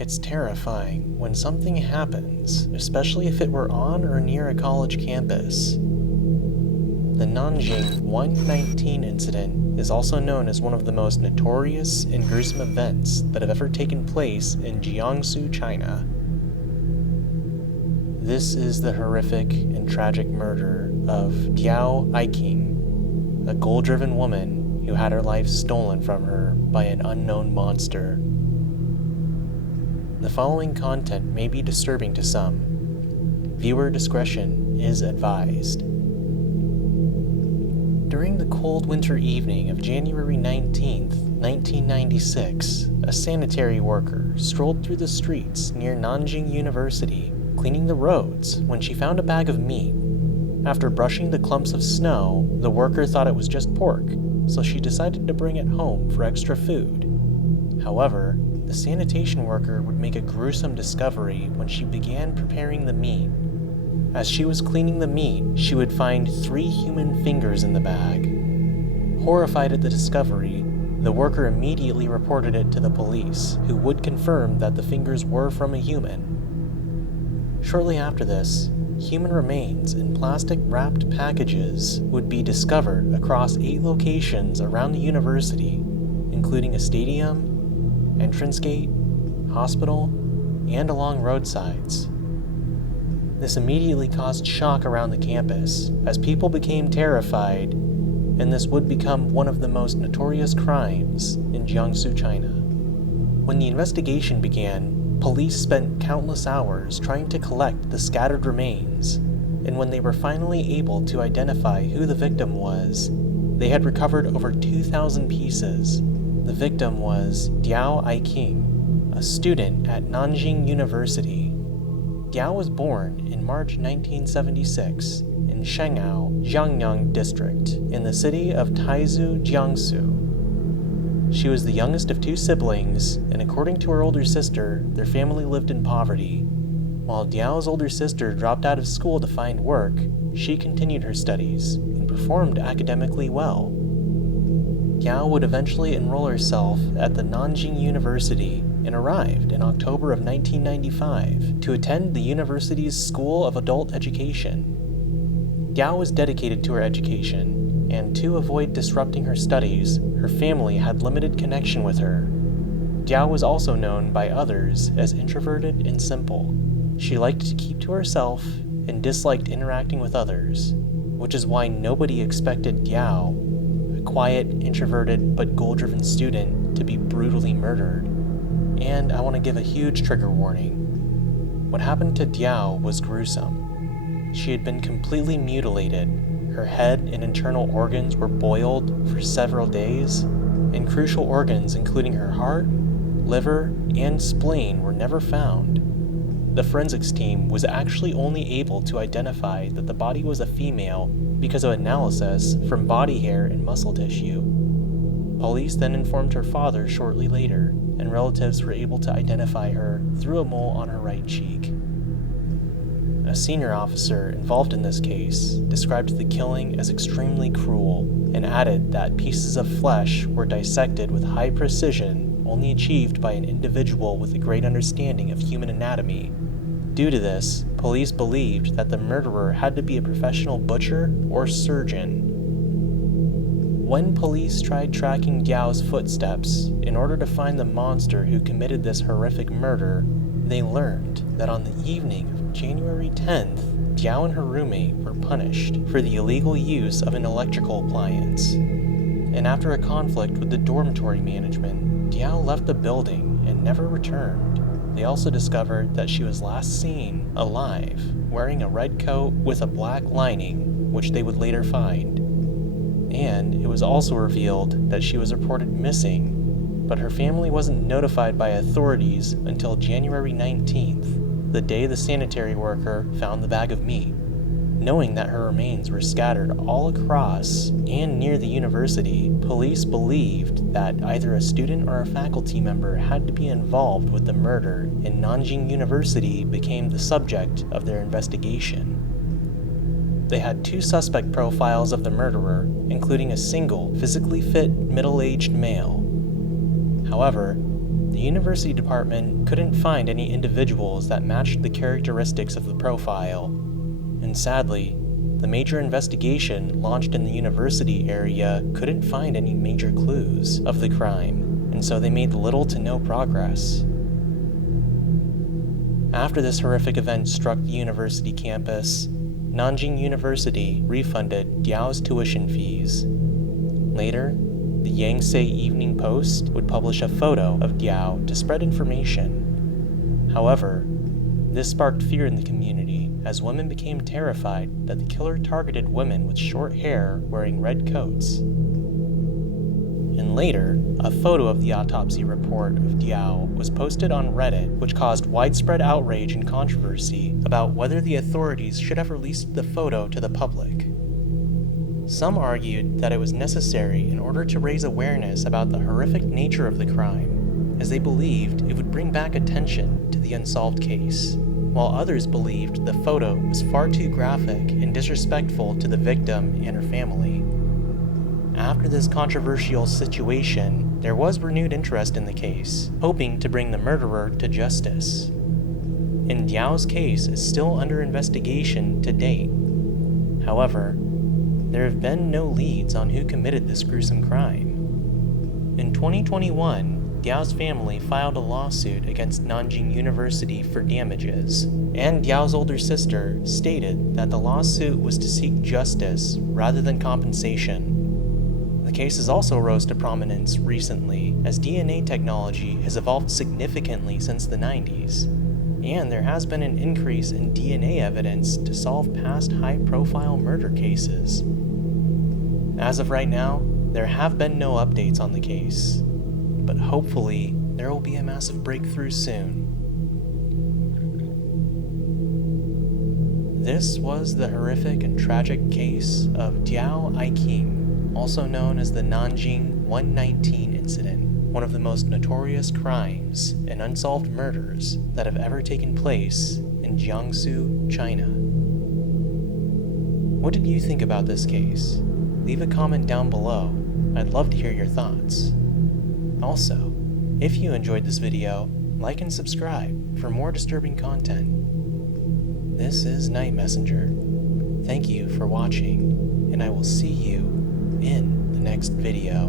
It's terrifying when something happens, especially if it were on or near a college campus. The Nanjing 119 incident is also known as one of the most notorious and gruesome events that have ever taken place in Jiangsu, China. This is the horrific and tragic murder of Diao Aiqing, a goal-driven woman who had her life stolen from her by an unknown monster. The following content may be disturbing to some. Viewer discretion is advised. During the cold winter evening of January 19th, 1996, a sanitary worker strolled through the streets near Nanjing University, cleaning the roads, when she found a bag of meat. After brushing the clumps of snow, the worker thought it was just pork, so she decided to bring it home for extra food. However, the sanitation worker would make a gruesome discovery when she began preparing the meat. As she was cleaning the meat, she would find 3 human fingers in the bag. Horrified at the discovery, the worker immediately reported it to the police, who would confirm that the fingers were from a human. Shortly after this, human remains in plastic-wrapped packages would be discovered across 8 locations around the university, including a stadium, entrance gate, hospital, and along roadsides. This immediately caused shock around the campus, as people became terrified, and this would become one of the most notorious crimes in Jiangsu, China. When the investigation began, police spent countless hours trying to collect the scattered remains, and when they were finally able to identify who the victim was, they had recovered over 2,000 pieces. The victim was Diao Aiqing, a student at Nanjing University. Diao was born in March 1976 in Shengao, Jiangyang District, in the city of Taizu, Jiangsu. She was the youngest of 2 siblings, and according to her older sister, their family lived in poverty. While Diao's older sister dropped out of school to find work, she continued her studies and performed academically well. Diao would eventually enroll herself at the Nanjing University and arrived in October of 1995 to attend the university's School of Adult Education. Diao was dedicated to her education, and to avoid disrupting her studies, her family had limited connection with her. Diao was also known by others as introverted and simple. She liked to keep to herself and disliked interacting with others, which is why nobody expected Diao, a quiet, introverted, but goal-driven student, to be brutally murdered. And I want to give a huge trigger warning. What happened to Diao was gruesome. She had been completely mutilated. Her head and internal organs were boiled for several days, and crucial organs including her heart, liver, and spleen were never found. The forensics team was actually only able to identify that the body was a female because of analysis from body hair and muscle tissue. Police then informed her father shortly later, and relatives were able to identify her through a mole on her right cheek. A senior officer involved in this case described the killing as extremely cruel and added that pieces of flesh were dissected with high precision, only achieved by an individual with a great understanding of human anatomy. Due to this, police believed that the murderer had to be a professional butcher or surgeon. When police tried tracking Diao's footsteps in order to find the monster who committed this horrific murder, they learned that on the evening of January 10th, Diao and her roommate were punished for the illegal use of an electrical appliance. And after a conflict with the dormitory management, Diao left the building and never returned. They also discovered that she was last seen alive, wearing a red coat with a black lining, which they would later find. And it was also revealed that she was reported missing, but her family wasn't notified by authorities until January 19th, the day the sanitary worker found the bag of meat. Knowing that her remains were scattered all across and near the university, police believed that either a student or a faculty member had to be involved with the murder, and Nanjing University became the subject of their investigation. They had 2 suspect profiles of the murderer, including a single, physically fit, middle-aged male. However, the The university department couldn't find any individuals that matched the characteristics of the profile, and sadly, the major investigation launched in the university area couldn't find any major clues of the crime, and so they made little to no progress. After this horrific event struck the university campus, Nanjing University refunded Diao's tuition fees. Later, the Yangtze Evening Post would publish a photo of Diao to spread information. However, this sparked fear in the community as women became terrified that the killer targeted women with short hair wearing red coats. And later, a photo of the autopsy report of Diao was posted on Reddit, which caused widespread outrage and controversy about whether the authorities should have released the photo to the public. Some argued that it was necessary in order to raise awareness about the horrific nature of the crime, as they believed it would bring back attention to the unsolved case, while others believed the photo was far too graphic and disrespectful to the victim and her family. After this controversial situation, there was renewed interest in the case, hoping to bring the murderer to justice. And Diao's case is still under investigation to date. However, there have been no leads on who committed this gruesome crime. In 2021, Diao's family filed a lawsuit against Nanjing University for damages, and Diao's older sister stated that the lawsuit was to seek justice rather than compensation. The case has also rose to prominence recently as DNA technology has evolved significantly since the 90s, and there has been an increase in DNA evidence to solve past high-profile murder cases. As of right now, there have been no updates on the case, but hopefully there will be a massive breakthrough soon. This was the horrific and tragic case of Diao Aiqing, also known as the Nanjing 119 incident, one of the most notorious crimes and unsolved murders that have ever taken place in Jiangsu, China. What did you think about this case? Leave a comment down below. I'd love to hear your thoughts. Also, if you enjoyed this video, like and subscribe for more disturbing content. This is Night Messenger. Thank you for watching, and I will see you in the next video.